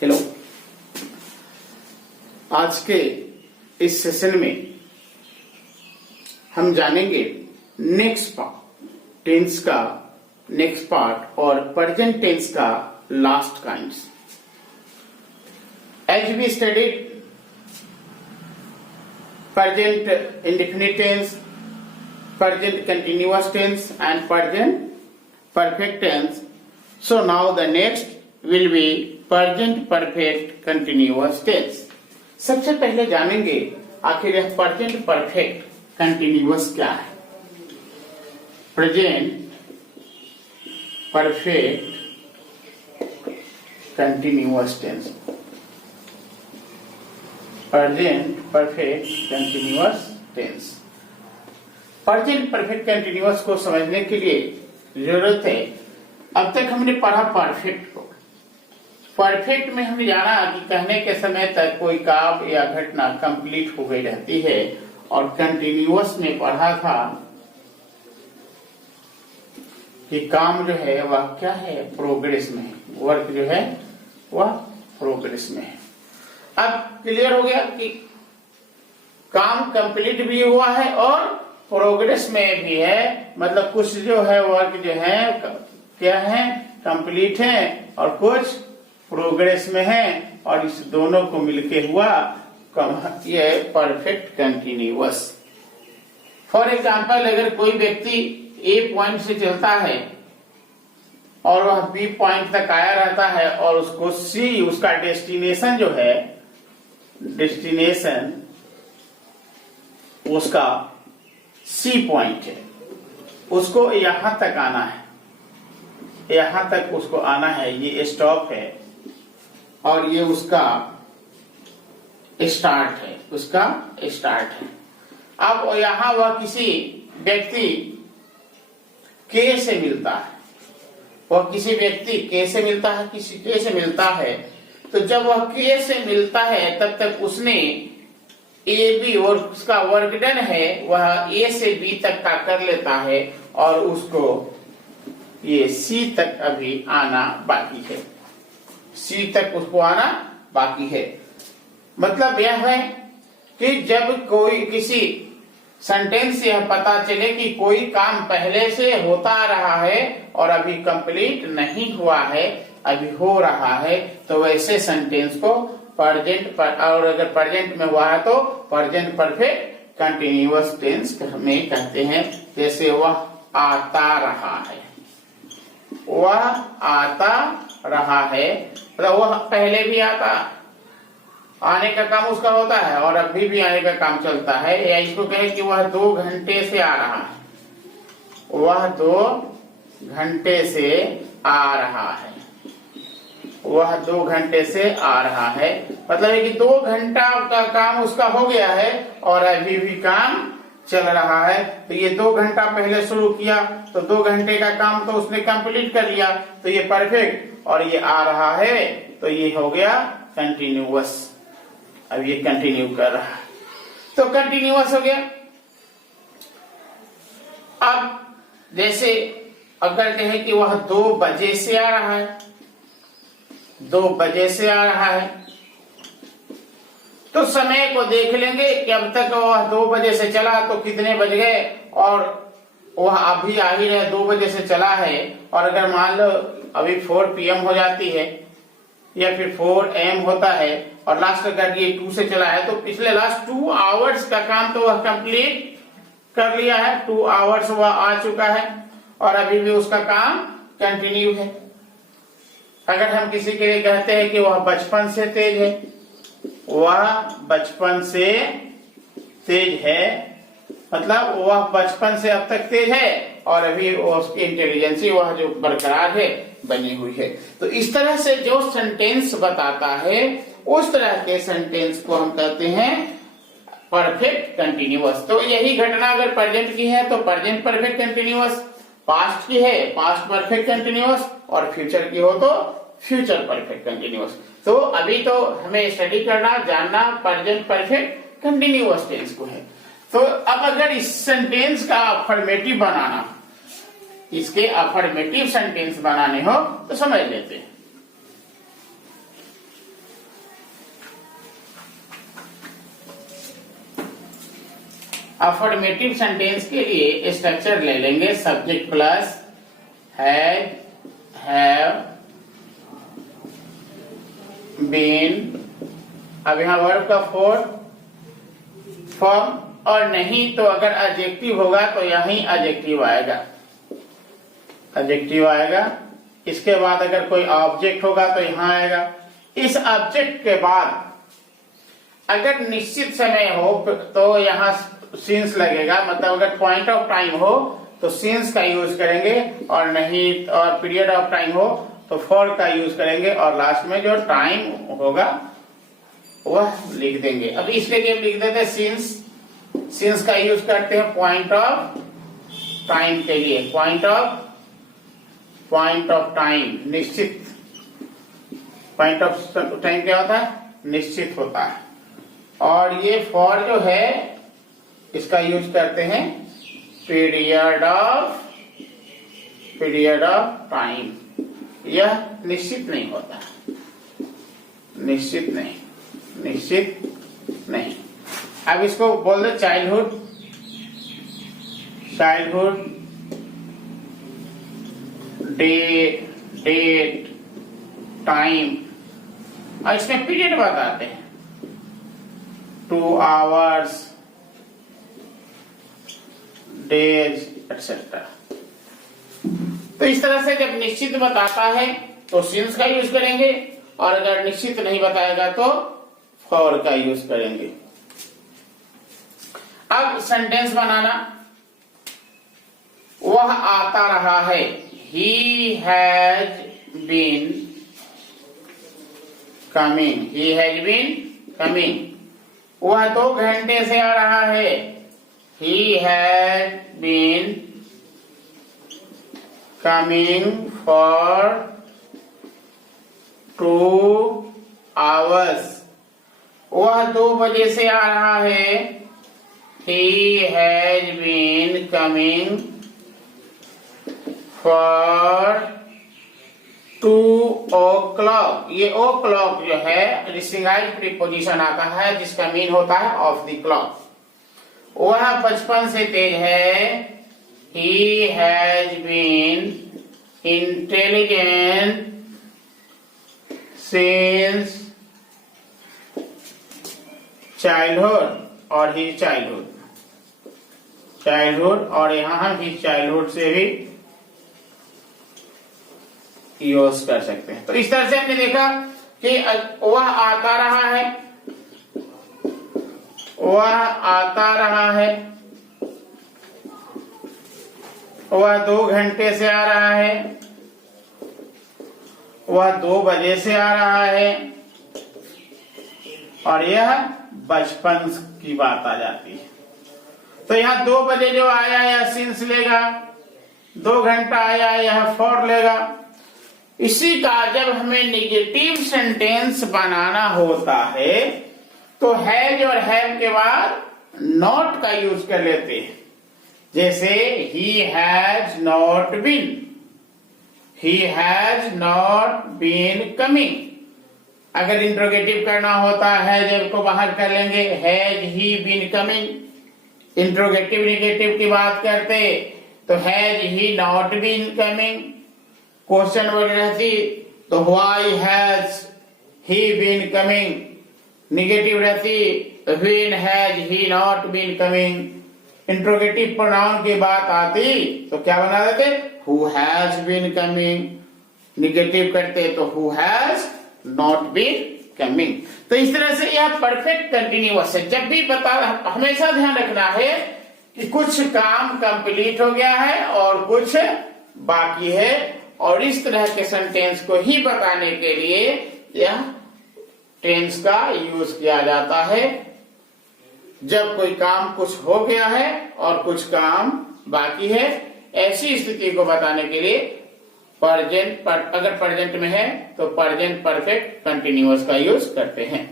Hello, आज के इस सेशन में हम जानेंगे नेक्स्ट पार्ट, टेंस का नेक्स्ट पार्ट और प्रेजेंट टेंस का last kinds. As we studied present indefinite tense, present continuous tense and present perfect tense. So now the next will be present perfect continuous tense. सबसे पहले जानेंगे आखिर यह present perfect continuous क्या है। Present perfect continuous tense, present perfect continuous tense. Present perfect continuous को समझने के लिए जरूरत है, अब तक हमने पढ़ा परफेक्ट को। परफेक्ट में हमने जाना कि कहने के समय तक कोई काम या घटना कंप्लीट हो गई रहती है, और कंटिन्यूअस में पढ़ा था कि काम जो है वह क्या है, प्रोग्रेस में है, वर्क जो है वह प्रोग्रेस में है। अब क्लियर हो गया कि काम कंप्लीट भी हुआ है और प्रोग्रेस में भी है, मतलब कुछ जो है वर्क जो है क्या है, कंप्लीट है, और कुछ प्रोग्रेस में है, और इस दोनों को मिलके हुआ ये परफेक्ट कंटिन्यूअस। फॉर एग्जांपल, अगर कोई व्यक्ति ए पॉइंट से चलता है और वह बी पॉइंट तक आया रहता है, और उसको सी, उसका डेस्टिनेशन जो है, डेस्टिनेशन उसका सी पॉइंट है, उसको यहां तक आना है, यहां तक उसको आना है, ये स्टॉप है और ये उसका स्टार्ट है, उसका स्टार्ट है। अब यहां वह किसी व्यक्ति के से मिलता है, वह किसी व्यक्ति के से मिलता है, किसी के से मिलता है, तो जब वह के से मिलता है तब तक उसने ए बी, और उसका वर्क डन है वह ए से बी तक का कर लेता है, और उसको ये सी तक अभी आना बाकी है, सी तक उसको आना बाकी है। मतलब यह है कि जब कोई किसी सेंटेंस से यह पता चले कि कोई काम पहले से होता रहा है और अभी कंप्लीट नहीं हुआ है, अभी हो रहा है, तो वैसे सेंटेंस को प्रेजेंट पर, और अगर प्रेजेंट में हुआ है तो प्रेजेंट परफेक्ट कंटिन्यूअस टेंस में कहते हैं। जैसे वह आता रहा है, वह आता रहा है, मतलब वह पहले भी आता, आने का काम उसका होता है और अभी भी आने का काम चलता है। या इसको कहें कि वह 2 घंटे से आ रहा है, वह 2 घंटे से आ रहा है, वह 2 घंटे से आ रहा है, मतलब है कि 2 घंटा का काम उसका हो गया है और अभी भी काम चल रहा है। तो ये 2 घंटा पहले शुरू किया तो 2 घंटे का काम तो उसने कंप्लीट कर लिया, तो ये परफेक्ट, और ये आ रहा है तो ये हो गया कंटिन्यूअस, अब ये कंटिन्यू कर रहा है तो कंटिन्यूअस हो गया। अब जैसे अगर कहे कि वह 2 बजे से आ रहा है, 2 बजे से आ रहा है, तो समय को देख लेंगे कि अब तक वह 2 बजे से चला तो कितने बज गए, और वह अभी आ ही रहे, 2 बजे से चला है, और अगर मान लो अभी 4 PM हो जाती है या फिर 4 AM होता है और लास्ट अगर ये 2 से चला है, तो पिछले लास्ट 2 आवर्स का काम तो वह कंप्लीट कर लिया है, 2 आवर्स वह आ चुका है और अभी भी उसका काम कंटिन्यू है। अगर हम किसी के लिए कहते हैं कि वह बचपन से तेज है, वह बचपन से तेज है, मतलब वह बचपन से अब तक तेज है और अभी उसकी इंटेलिजेंसी वह जो बरकरार है बनी हुई है। तो इस तरह से जो सेंटेंस बताता है उस तरह के सेंटेंस को हम कहते हैं परफेक्ट कंटिन्यूअस। तो यही घटना अगर प्रेजेंट की है तो प्रेजेंट परफेक्ट कंटिन्यूअस, पास्ट की है पास्ट परफेक्ट कंटिन्यूअस, और फ्यूचर की हो तो फ्यूचर परफेक्ट कंटिन्यूअस। तो अभी तो हमें स्टडी करना, जानना प्रेजेंट परफेक्ट कंटिन्यूअस टेंस को है। तो अब अगर इस सेंटेंस का अफर्मेटिव बनाना, इसके अफर्मेटिव सेंटेंस बनाने हो तो समझ लेते हैं। अफर्मेटिव सेंटेंस के लिए स्ट्रक्चर ले लेंगे, subject plus has, have, been. अब यहां वर्ब का फॉर्म, और नहीं तो अगर एडजेक्टिव होगा तो यहीं एडजेक्टिव आएगा, एडजेक्टिव आएगा। इसके बाद अगर कोई ऑब्जेक्ट होगा तो यहां आएगा। इस ऑब्जेक्ट के बाद अगर निश्चित समय हो तो यहां सिंस लगेगा, मतलब अगर पॉइंट ऑफ टाइम हो तो सिंस का यूज करेंगे, और नहीं और पीरियड ऑफ टाइम हो तो फॉर का यूज करेंगे, और लास्ट में जो टाइम होगा वह लिख देंगे। अब इसके लिए लिख देते हैं सिंस का यूज करते हैं पॉइंट ऑफ टाइम के लिए, पॉइंट ऑफ टाइम, निश्चित। पॉइंट ऑफ टाइम क्या होता है? निश्चित होता है। और ये फॉर जो है इसका यूज करते हैं पीरियड ऑफ टाइम। यह निश्चित नहीं होता, निश्चित नहीं। अब इसको बोल दे चाइल्डहुड, डेट, टाइम, और इसमें पीरियड बताते हैं 2 hours, डेज, एक्सेट्रा। तो इस तरह से जब निश्चित बताता है तो सिंस का यूज करेंगे, और अगर निश्चित नहीं बताएगा तो फॉर का यूज करेंगे। अब सेंटेंस बनाना, वह आता रहा है, ही हैज बीन कमिंग, वह 2 घंटे से आ रहा है, he had been coming for 2 hours, वह 2 बजे से आ रहा है, he had been coming for 2 o'clock। ये o'clock जो है रिसिंगाइज प्रीपोजिशन आता है जिसका मीन होता है ऑफ द क्लॉक। वह 55 से तेज है, he has been intelligent since childhood, और his childhood, और यहां हम his childhood से भी यूज कर सकते हैं। तो इस तरह से हमने देखा कि वह आता रहा है, वह 2 घंटे से आ रहा है, वह 2 बजे से आ रहा है, और यह बचपन की बात आ जाती है। तो यहाँ 2 बजे जो आया यह सिंस लेगा, 2 घंटा आया यह फॉर लेगा। इसी का जब हमें नेगेटिव सेंटेंस बनाना होता है तो हैज और हैव के बाद नॉट का यूज कर लेते हैं। जैसे he has not been coming। अगर इंट्रोगेटिव करना होता है जब को बाहर कर लेंगे has he been coming. Interrogative negative की बात करते तो has he not been coming. Question word रहती तो why has he been coming. Negative रहती तो when has he not been coming. Interrogative pronoun की बात आती तो क्या बना देते who has been coming. Negative करते तो who has not been coming. तो इस तरह से यह परफेक्ट कंटिन्यूअस है। जब भी हमेशा ध्यान रखना है कि कुछ काम कंप्लीट हो गया है और कुछ बाकी है, और इस तरह के सेंटेंस को ही बताने के लिए यह टेंस का यूज किया जाता है। जब कोई काम कुछ हो गया है और कुछ काम बाकी है, ऐसी स्थिति को बताने के लिए अगर प्रेजेंट में है तो प्रेजेंट परफेक्ट कंटिन्यूअस का यूज करते हैं।